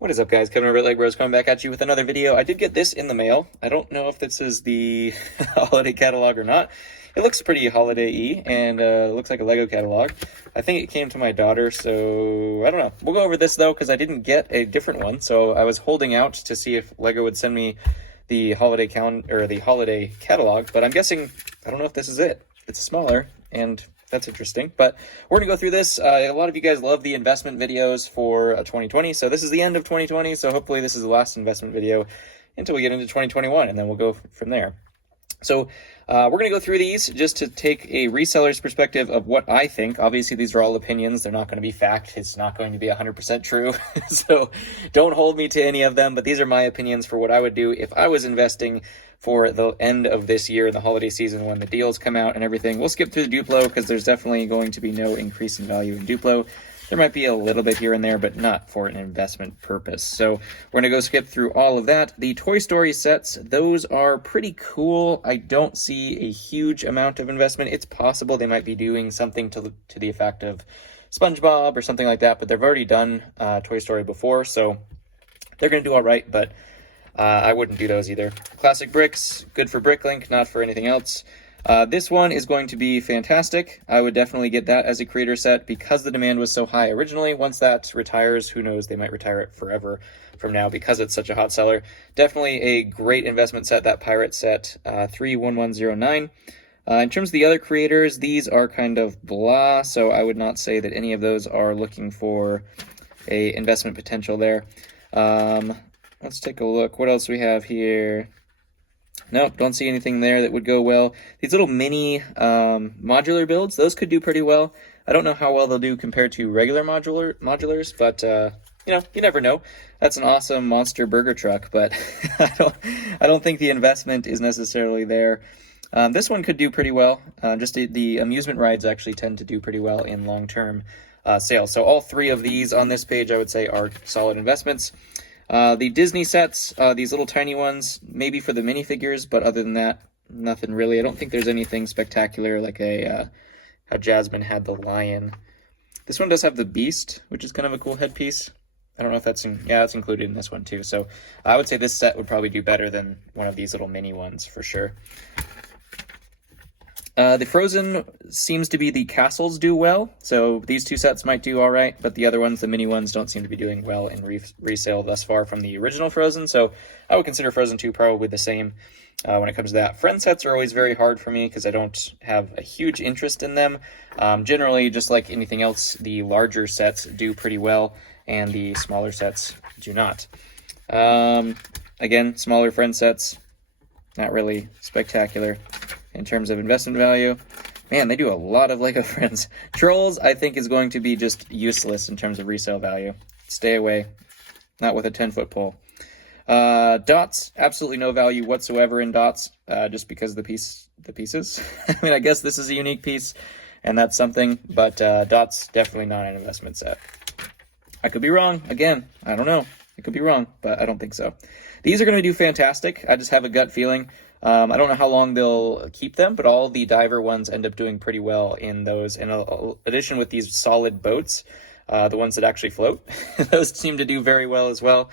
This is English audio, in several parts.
What is up, guys? Kevin over at LEGbrOs coming back at you with another video. I did get this in the mail. I don't know if this is the holiday catalog or not. It looks pretty holiday-y, and it looks like a Lego catalog. I think it came to my daughter, so I don't know. We'll go over this, though, because I didn't get a different one, so I was holding out to see if Lego would send me the holiday catalog, but I'm guessing, I don't know if this is it. It's smaller, and that's interesting, but we're gonna go through this. A lot of you guys love the investment videos for 2020, so this is the end of 2020, so hopefully this is the last investment video until we get into 2021, and then we'll go from there. So we're going to go through these just to take a reseller's perspective of what I think. Obviously, these are all opinions. They're not going to be fact. It's not going to be 100% true. So don't hold me to any of them, but these are my opinions for what I would do if I was investing for the end of this year, the holiday season, when the deals come out and everything. We'll skip through the Duplo because there's definitely going to be no increase in value in Duplo. There might be a little bit here and there, but not for an investment purpose. So we're going to go skip through all of that. The Toy Story sets, those are pretty cool. I don't see a huge amount of investment. It's possible they might be doing something to the effect of SpongeBob or something like that, but they've already done Toy Story before, so they're going to do all right, but I wouldn't do those either. Classic bricks, good for Bricklink, not for anything else. This one is going to be fantastic. I would definitely get that as a creator set because the demand was so high originally. Once that retires, who knows, they might retire it forever from now because it's such a hot seller. Definitely a great investment set, that pirate set, 31109. In terms of the other creators, these are kind of blah, so I would not say that any of those are looking for a investment potential there. Let's take a look. What else we have here? Nope, don't see anything there that would go well. These little mini modular builds, those could do pretty well. I don't know how well they'll do compared to regular modulars, but you know, you never know. That's an awesome monster burger truck, but I don't think the investment is necessarily there. This one could do pretty well. Just the amusement rides actually tend to do pretty well in long-term sales. So all three of these on this page, I would say, are solid investments. The Disney sets, these little tiny ones, maybe for the minifigures, but other than that, nothing really. I don't think there's anything spectacular like how Jasmine had the lion. This one does have the beast, which is kind of a cool headpiece. I don't know if that's it's included in this one too. So I would say this set would probably do better than one of these little mini ones for sure. The Frozen seems to be the castles do well, so these two sets might do all right, but the other ones, the mini ones, don't seem to be doing well in resale thus far from the original Frozen, so I would consider Frozen 2 probably the same when it comes to that. Friend sets are always very hard for me because I don't have a huge interest in them. Generally, just like anything else, the larger sets do pretty well, and the smaller sets do not. Again, smaller Friend sets, not really spectacular. In terms of investment value, man, they do a lot of Lego Friends. Trolls, I think, is going to be just useless in terms of resale value. Stay away. Not with a 10-foot pole. Dots, absolutely no value whatsoever in dots, just because of the pieces. I mean, I guess this is a unique piece, and that's something, but dots, definitely not an investment set. I could be wrong. Again, I don't know. I could be wrong, but I don't think so. These are going to do fantastic. I just have a gut feeling. I don't know how long they'll keep them, but all the diver ones end up doing pretty well in those. In addition with these solid boats, the ones that actually float, those seem to do very well as well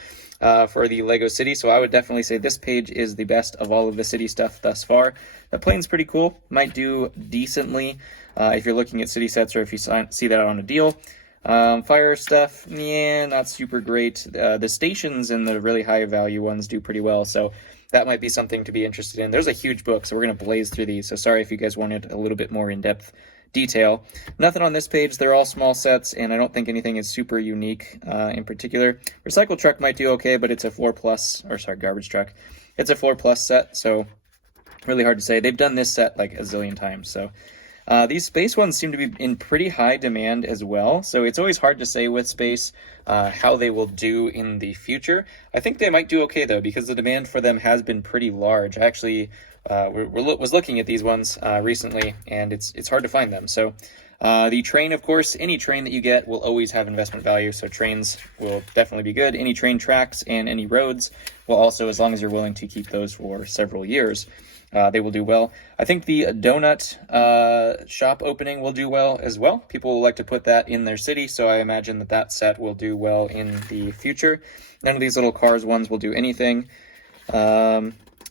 for the Lego City. So I would definitely say this page is the best of all of the city stuff thus far. The plane's pretty cool. Might do decently if you're looking at city sets or if you see that on a deal. Fire stuff, yeah, not super great. The stations and the really high value ones do pretty well, so that might be something to be interested in. There's a huge book, so we're going to blaze through these, so sorry if you guys wanted a little bit more in-depth detail. Nothing on this page. They're all small sets, and I don't think anything is super unique in particular. Recycle truck might do okay, but it's a 4+, garbage truck. It's a 4+ set, so really hard to say. They've done this set like a zillion times, so these space ones seem to be in pretty high demand as well, so it's always hard to say with space how they will do in the future. I think they might do okay though, because the demand for them has been pretty large. I actually was looking at these ones recently, and it's hard to find them. So the train, of course, any train that you get will always have investment value, so trains will definitely be good. Any train tracks and any roads will also, as long as you're willing to keep those for several years. they will do well. I think the donut shop opening will do well as well. People will like to put that in their city, so I imagine that that set will do well in the future. None of these little cars ones will do anything.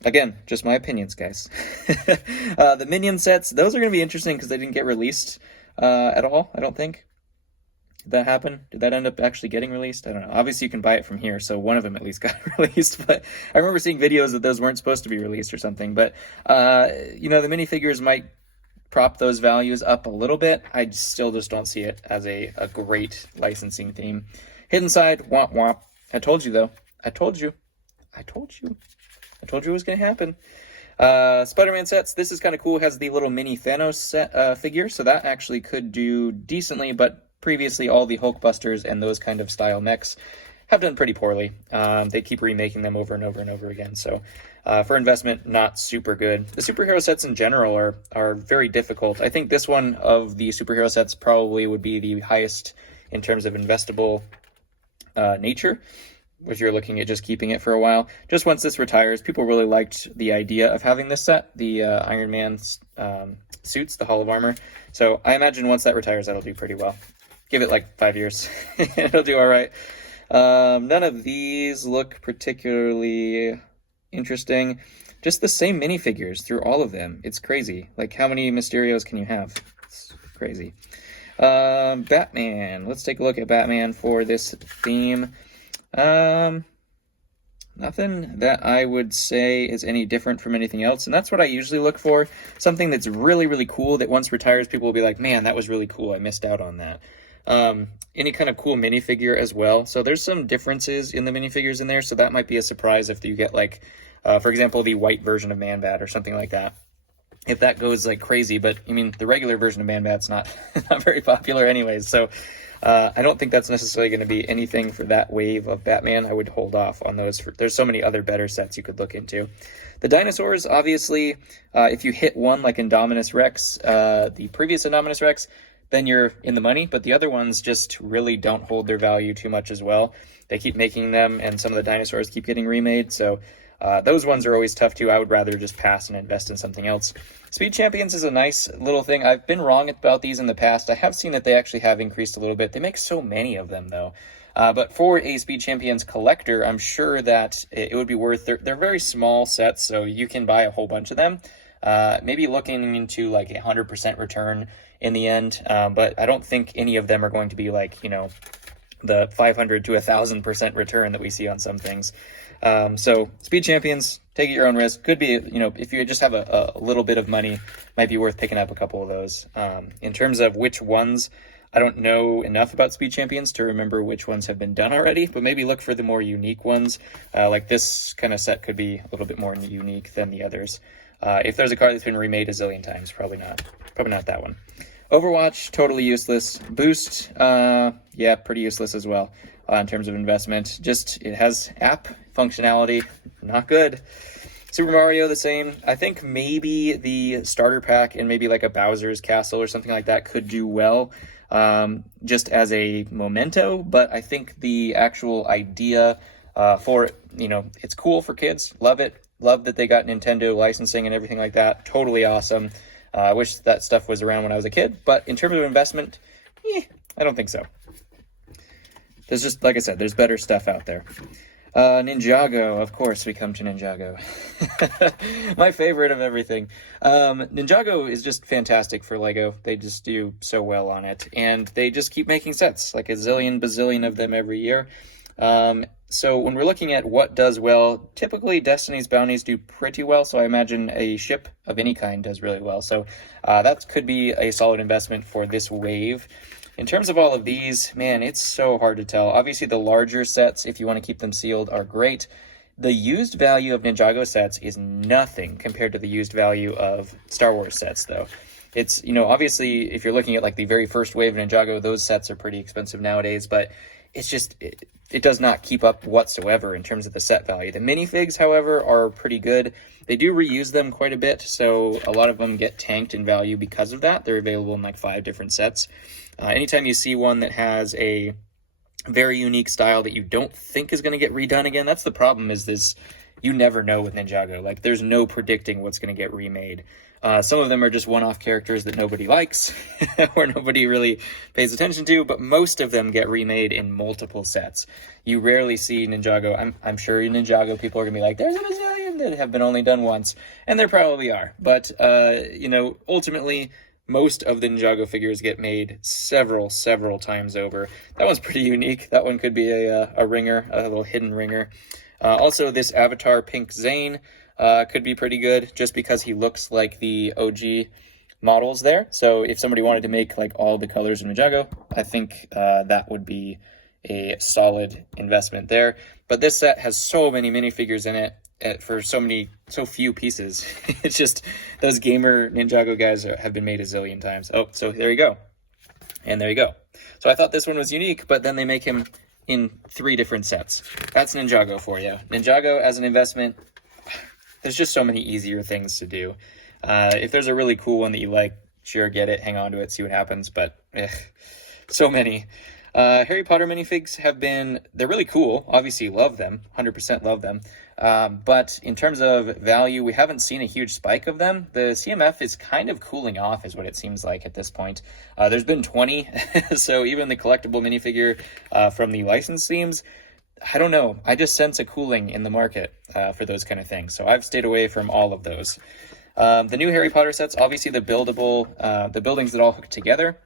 Again, just my opinions, guys. The minion sets, those are going to be interesting because they didn't get released at all, I don't think. Did that happen? Did that end up actually getting released? I don't know. Obviously, you can buy it from here, so one of them at least got released. But I remember seeing videos that those weren't supposed to be released or something. But, you know, the minifigures might prop those values up a little bit. I still just don't see it as a great licensing theme. Hidden side, womp womp. I told you, though. I told you it was going to happen. Spider-Man sets, this is kind of cool. It has the little mini Thanos set, figure, so that actually could do decently, but previously all the Hulkbusters and those kind of style mechs have done pretty poorly. They keep remaking them over and over and over again, so for investment, not super good. The superhero sets in general are very difficult. I think this one of the superhero sets probably would be the highest in terms of investable nature, if you're looking at just keeping it for a while. Just once this retires, people really liked the idea of having this set, the Iron Man suits, the Hall of Armor. So I imagine once that retires, that'll do pretty well. Give it like 5 years. It'll do all right. None of these look particularly interesting. Just the same minifigures through all of them. It's crazy. Like, how many Mysterios can you have? It's crazy. Batman. Let's take a look at Batman for this theme. Nothing that I would say is any different from anything else, and that's what I usually look for. Something that's really, really cool that once retires, people will be like, man, that was really cool. I missed out on that. Any kind of cool minifigure as well. So there's some differences in the minifigures in there, so that might be a surprise if you get, like, for example, the white version of Man-Bat or something like that. If that goes like crazy, but I mean, the regular version of Man-Bat's not very popular anyways, so I don't think that's necessarily going to be anything for that wave of Batman. I would hold off on those. There's so many other better sets you could look into. The dinosaurs, obviously, if you hit one like Indominus Rex, the previous Indominus Rex, then you're in the money, but the other ones just really don't hold their value too much as well. They keep making them, and some of the dinosaurs keep getting remade, so those ones are always tough too. I would rather just pass and invest in something else. Speed Champions is a nice little thing. I've been wrong about these in the past. I have seen that they actually have increased a little bit. They make so many of them, though. But for a Speed Champions collector, I'm sure that it would be worth... They're very small sets, so you can buy a whole bunch of them. Maybe looking into like a 100% return in the end. But I don't think any of them are going to be like, you know, the 500 to 1,000% return that we see on some things. So Speed Champions, take it your own risk. Could be, you know, if you just have a little bit of money, might be worth picking up a couple of those. In terms of which ones, I don't know enough about Speed Champions to remember which ones have been done already, but maybe look for the more unique ones. Like this kind of set could be a little bit more unique than the others. If there's a card that's been remade a zillion times, probably not that one. Overwatch, totally useless. Boost, yeah, pretty useless as well in terms of investment. Just, it has app functionality, not good. Super Mario, the same. I think maybe the starter pack and maybe like a Bowser's Castle or something like that could do well just as a memento, but I think the actual idea for it, you know, it's cool for kids. Love it. Love that they got Nintendo licensing and everything like that. Totally awesome. I wish that stuff was around when I was a kid, but in terms of investment, I don't think so. There's just, like I said, there's better stuff out there. Ninjago, of course we come to Ninjago. My favorite of everything. Ninjago is just fantastic for LEGO. They just do so well on it, and they just keep making sets, like a zillion, bazillion of them every year. So when we're looking at what does well, typically Destiny's Bounties do pretty well, so I imagine a ship of any kind does really well. So that could be a solid investment for this wave. In terms of all of these, man, it's so hard to tell. Obviously, the larger sets, if you want to keep them sealed, are great. The used value of Ninjago sets is nothing compared to the used value of Star Wars sets, though. It's, you know, obviously, if you're looking at like the very first wave of Ninjago, those sets are pretty expensive nowadays, but it's just, it does not keep up whatsoever in terms of the set value. The minifigs, however, are pretty good. They do reuse them quite a bit, so a lot of them get tanked in value because of that. They're available in like 5 different sets. Anytime you see one that has a very unique style that you don't think is going to get redone again, that's the problem, is this, you never know with Ninjago. Like, there's no predicting what's going to get remade. Some of them are just one-off characters that nobody likes or nobody really pays attention to, but most of them get remade in multiple sets. You rarely see Ninjago. I'm sure Ninjago people are going to be like, there's a bazillion that have been only done once, and there probably are. But, you know, ultimately, most of the Ninjago figures get made several times over. That one's pretty unique. That one could be a ringer, a little hidden ringer. Also, this Avatar Pink Zane could be pretty good just because he looks like the OG models there. So if somebody wanted to make like all the colors in Ninjago, I think that would be a solid investment there. But this set has so many minifigures in it for so few pieces. It's just those gamer Ninjago guys have been made a zillion times. Oh, so there you go. And there you go. So I thought this one was unique, but then they make him in 3 different sets. That's Ninjago for you. Ninjago as an investment, there's just so many easier things to do. If there's a really cool one that you like, sure, get it, hang on to it, see what happens, but so many. Harry Potter minifigs they're really cool. Obviously love them, 100% love them. But in terms of value, we haven't seen a huge spike of them. The CMF is kind of cooling off is what it seems like at this point. There's been 20, so even the collectible minifigure from the license themes, I don't know. I just sense a cooling in the market for those kind of things. So I've stayed away from all of those. The new Harry Potter sets, obviously the the buildings that all hook together,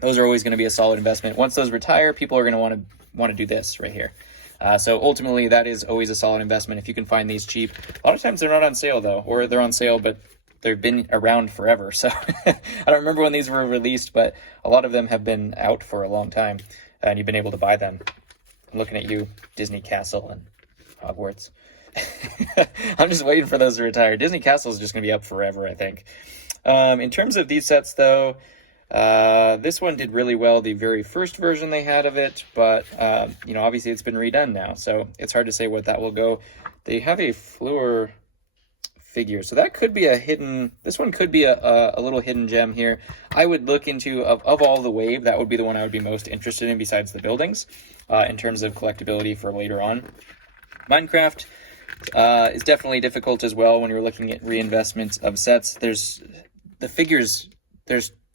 those are always going to be a solid investment. Once those retire, people are going to want to do this right here. So ultimately, that is always a solid investment if you can find these cheap. A lot of times they're not on sale, though, or they're on sale, but they've been around forever. So I don't remember when these were released, but a lot of them have been out for a long time, and you've been able to buy them. I'm looking at you, Disney Castle and Hogwarts. I'm just waiting for those to retire. Disney Castle is just going to be up forever, I think. In terms of these sets, though, this one did really well, the very first version they had of it, but, you know, obviously it's been redone now, so it's hard to say what that will go. They have a Fleur figure, so that could be this one could be a little hidden gem here. I would look into, of all the wave, that would be the one I would be most interested in besides the buildings, in terms of collectability for later on. Minecraft is definitely difficult as well when you're looking at reinvestments of sets. There's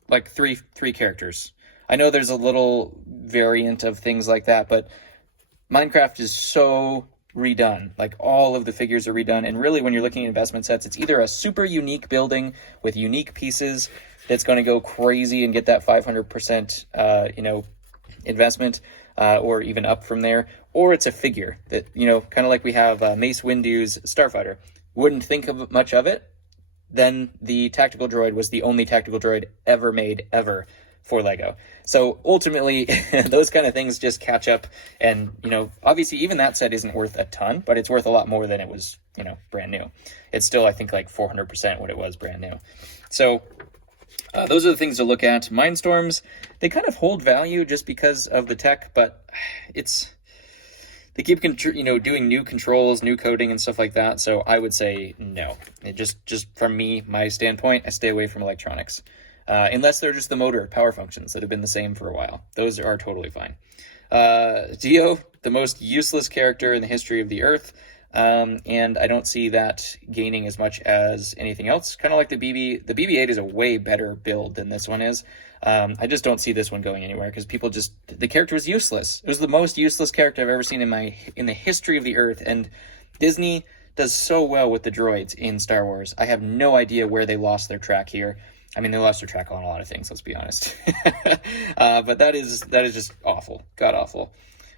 like three characters. I know there's a little variant of things like that, but Minecraft is so redone. Like, all of the figures are redone, and really when you're looking at investment sets, it's either a super unique building with unique pieces that's going to go crazy and get that 500% you know, investment, or even up from there, or it's a figure that, you know, kind of like we have Mace Windu's Starfighter. Wouldn't think of much of it. Then the tactical droid was the only tactical droid ever made ever for Lego. So ultimately, those kind of things just catch up, and, you know, obviously even that set isn't worth a ton, but it's worth a lot more than it was, you know, brand new. It's still, I think, like 400% what it was brand new. So those are the things to look at. Mindstorms, they kind of hold value just because of the tech, but they keep doing new controls, new coding, and stuff like that. So I would say no. It just from me, my standpoint, I stay away from electronics, unless they're just the motor power functions that have been the same for a while. Those are totally fine. Dio, the most useless character in the history of the Earth. And I don't see that gaining as much as anything else. Kind of like the BB. The BB-8 is a way better build than this one is. I just don't see this one going anywhere because the character was useless. It was the most useless character I've ever seen in the history of the Earth. And Disney does so well with the droids in Star Wars. I have no idea where they lost their track here. I mean, they lost their track on a lot of things, let's be honest. But that is just awful. God awful.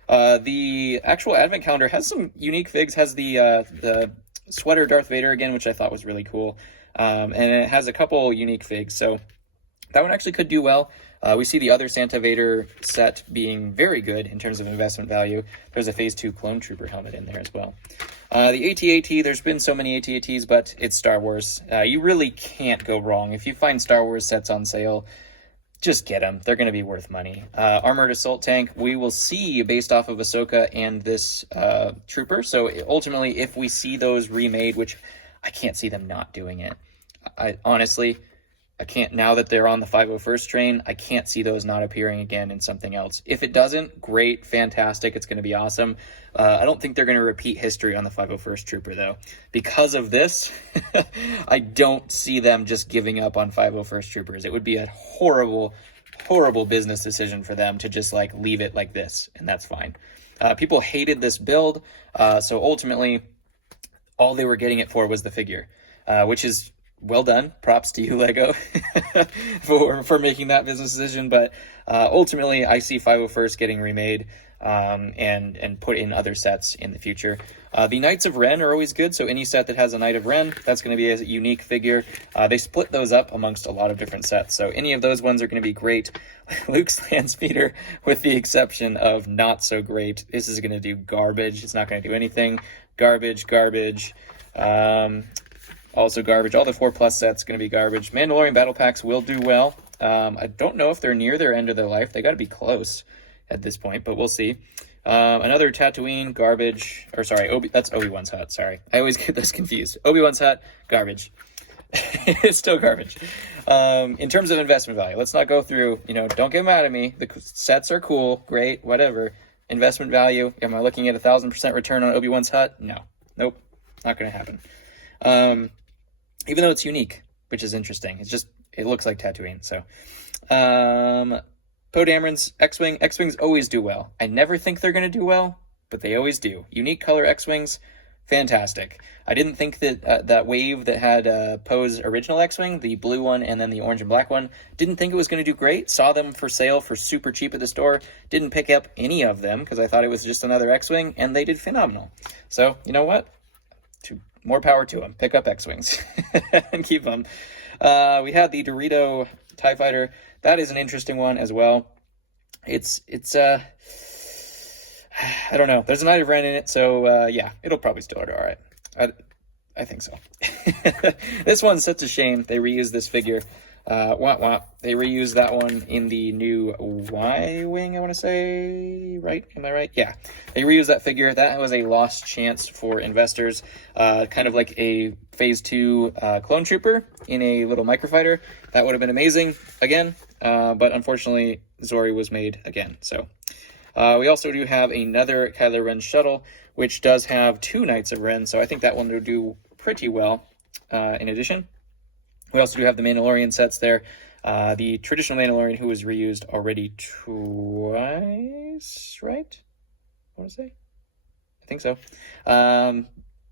The actual advent calendar has some unique figs, has the sweater Darth Vader again, which I thought was really cool. And it has a couple unique figs, so that one actually could do well. We see the other Santa Vader set being very good in terms of investment value. There's a Phase 2 Clone Trooper helmet in there as well. The AT-AT, there's been so many AT-ATs, but it's Star Wars. You really can't go wrong. If you find Star Wars sets on sale, just get them. They're going to be worth money. Armored Assault Tank, we will see based off of Ahsoka and this Trooper. So ultimately, if we see those remade, which I can't see them not doing it. Honestly, I can't, now that they're on the 501st train, I can't see those not appearing again in something else. If it doesn't, great, fantastic, it's going to be awesome. I don't think they're going to repeat history on the 501st Trooper, though. Because of this, I don't see them just giving up on 501st Troopers. It would be a horrible, horrible business decision for them to just like leave it like this, and that's fine. People hated this build, so ultimately, all they were getting it for was the figure, which is well done. Props to you, LEGO, for making that business decision. But ultimately, I see 501st getting remade and put in other sets in the future. The Knights of Ren are always good, so any set that has a Knight of Ren, that's going to be a unique figure. They split those up amongst a lot of different sets, so any of those ones are going to be great. Luke's Landspeeder, with the exception of not so great. This is going to do garbage. It's not going to do anything. Garbage, garbage. Also garbage. All the 4+ sets going to be garbage. Mandalorian Battle Packs will do well. I don't know if they're near their end of their life. They got to be close at this point, but we'll see. Another Tatooine, garbage. Or sorry, that's Obi-Wan's hut. Sorry, I always get this confused. Obi-Wan's hut, garbage. It's still garbage. In terms of investment value, let's not go through, don't get mad at me. The sets are cool, great, whatever. Investment value, am I looking at 1,000% return on Obi-Wan's hut? No. Nope. Not going to happen. Even though it's unique, which is interesting. It looks like Tatooine, so. Poe Dameron's X-Wing. X-Wings always do well. I never think they're going to do well, but they always do. Unique color X-Wings, fantastic. I didn't think that that wave that had Poe's original X-Wing, the blue one and then the orange and black one, didn't think it was going to do great. Saw them for sale for super cheap at the store. Didn't pick up any of them because I thought it was just another X-Wing, and they did phenomenal. So, you know what? More power to them. Pick up X-Wings and keep them. We had the Dorito TIE Fighter. That is an interesting one as well. It's I don't know. There's a Knight of Ren in it, so yeah, it'll probably still do all right. I think so. This one's such a shame. They reused this figure. They reused that one in the new Y-Wing, I want to say, right? Am I right? Yeah. They reused that figure. That was a lost chance for investors. Kind of like a Phase 2 clone trooper in a little microfighter. That would have been amazing again, but unfortunately, Zori was made again. So we also do have another Kylo Ren shuttle, which does have 2 Knights of Ren, so I think that one will do pretty well in addition. We also do have the Mandalorian sets there. The traditional Mandalorian who was reused already twice, right? I want to say? I think so.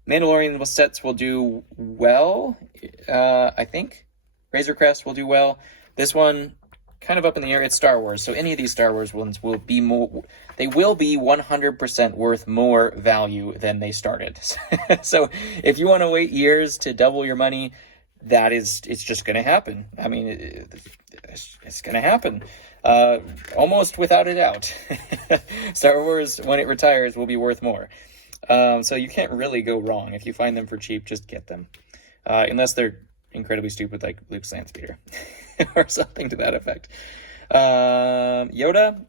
Mandalorian sets will do well, I think. Razor Crest will do well. This one, kind of up in the air. It's Star Wars, so any of these Star Wars ones will be more. They will be 100% worth more value than they started. So if you want to wait years to double your money, it's just going to happen. I mean, it's going to happen. Almost without a doubt. Star Wars, when it retires, will be worth more. So you can't really go wrong. If you find them for cheap, just get them. Unless they're incredibly stupid, like Luke's Landspeeder. Or something to that effect. Yoda,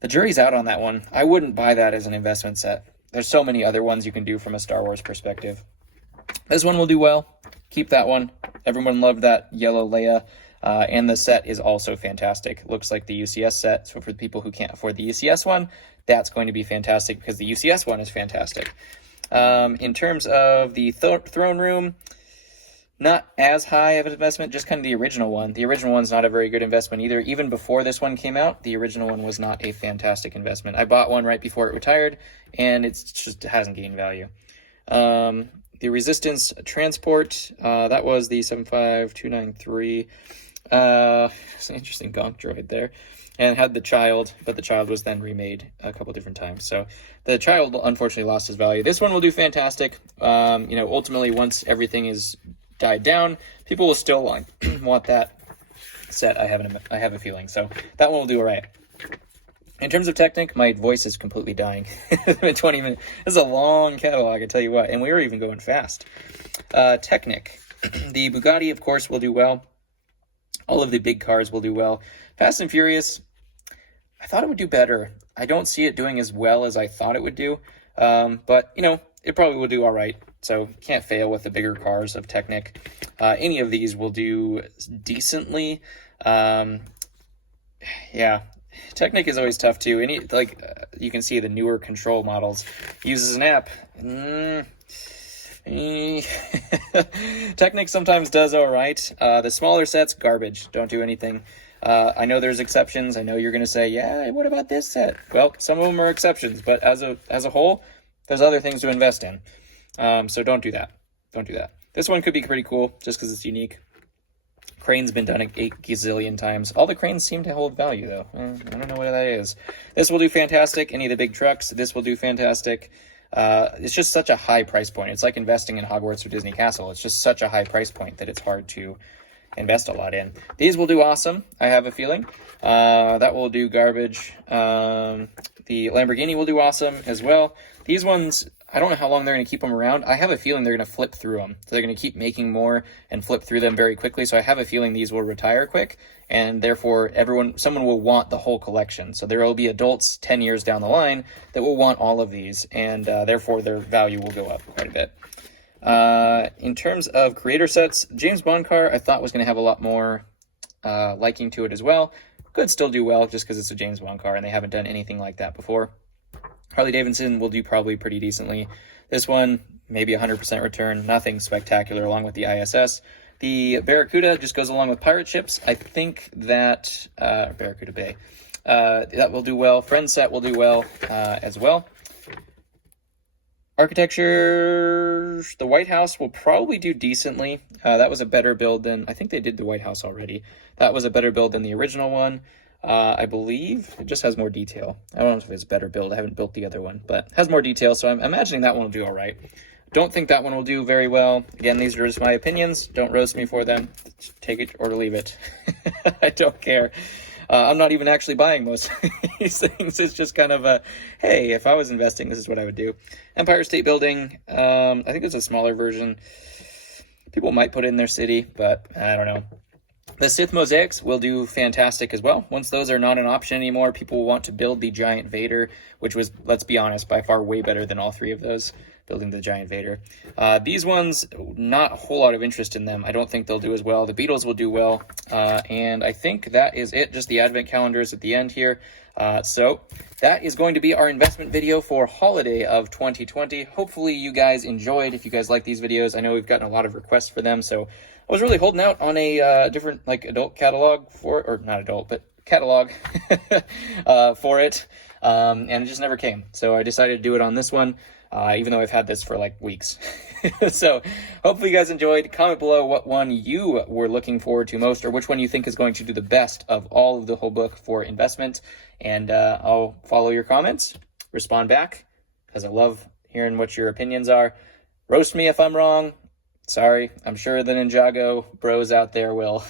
the jury's out on that one. I wouldn't buy that as an investment set. There's so many other ones you can do from a Star Wars perspective. This one will do well. Keep that one. Everyone loved that yellow Leia. And the set is also fantastic. Looks like the UCS set. So for the people who can't afford the UCS one, that's going to be fantastic because the UCS one is fantastic. In terms of the throne room, not as high of an investment, just kind of the original one. The original one's not a very good investment either. Even before this one came out, the original one was not a fantastic investment. I bought one right before it retired, and it just hasn't gained value. The Resistance Transport, that was the 75293. It's an interesting gonk droid there. And had the child, but the child was then remade a couple different times. So the child unfortunately lost his value. This one will do fantastic. Ultimately, once everything is died down, people will still want that set. I have a feeling. So that one will do all right. In terms of Technic, my voice is completely dying. 20 minutes. This is a long catalog, I tell you what. And we were even going fast. Technic. The Bugatti, of course, will do well. All of the big cars will do well. Fast and Furious, I thought it would do better. I don't see it doing as well as I thought it would do. But, it probably will do all right. So can't fail with the bigger cars of Technic. Any of these will do decently. Yeah, Technic is always tough too. You can see the newer control models uses an app. Technic sometimes does all right. The smaller sets, garbage. Don't do anything. I know there's exceptions. I know you're going to say, yeah, what about this set? Well, some of them are exceptions, but as a whole, there's other things to invest in. So don't do that. Don't do that. This one could be pretty cool just because it's unique. Crane's been done 8 gazillion times. All the cranes seem to hold value, though. I don't know what that is. This will do fantastic. Any of the big trucks, this will do fantastic. It's just such a high price point. It's like investing in Hogwarts or Disney Castle. It's just such a high price point that it's hard to invest a lot in. These will do awesome, I have a feeling. That will do garbage. The Lamborghini will do awesome as well. These ones, I don't know how long they're going to keep them around. I have a feeling they're going to flip through them. So they're going to keep making more and flip through them very quickly. So I have a feeling these will retire quick, and therefore someone will want the whole collection. So there will be adults 10 years down the line that will want all of these, and therefore their value will go up quite a bit. In terms of creator sets, James Bond car I thought was going to have a lot more liking to it as well. Could still do well just because it's a James Bond car and they haven't done anything like that before. Harley Davidson will do probably pretty decently. This one, maybe 100% return, nothing spectacular along with the ISS. The Barracuda just goes along with pirate ships. I think that, Barracuda Bay, that will do well. Friend set will do well as well. Architecture, the White House will probably do decently. That was a better build than, I think they did the White House already. That was a better build than the original one. I believe it just has more detail. I don't know if it's a better build. I haven't built the other one, but has more detail, so I'm imagining that one will do all right. Don't think that one will do very well. Again, these are just my opinions. Don't roast me for them. Take it or leave it. I don't care. I'm not even actually buying most of these things. It's just kind of a, hey, if I was investing, this is what I would do. Empire State Building, I think it's a smaller version. People might put it in their city, but I don't know. The Sith mosaics will do fantastic as well. Once those are not an option anymore, people will want to build the giant Vader, which was, let's be honest, by far way better than all three of those, building the giant Vader. These ones, not a whole lot of interest in them. I don't think they'll do as well. The Beatles will do well. And I think that is it, just the advent calendars at the end here. So that is going to be our investment video for holiday of 2020. Hopefully you guys enjoyed. If you guys like these videos, I know we've gotten a lot of requests for them, so I was really holding out on a different adult catalog or not adult, but catalog for it, and it just never came. So I decided to do it on this one, even though I've had this for weeks. So hopefully you guys enjoyed. Comment below what one you were looking forward to most, or which one you think is going to do the best of all of the whole book for investment, and I'll follow your comments, respond back, because I love hearing what your opinions are. Roast me if I'm wrong. Sorry, I'm sure the Ninjago bros out there will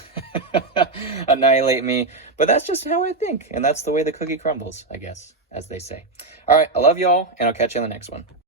annihilate me, but that's just how I think, and that's the way the cookie crumbles, I guess, as they say. All right, I love y'all, and I'll catch you on the next one.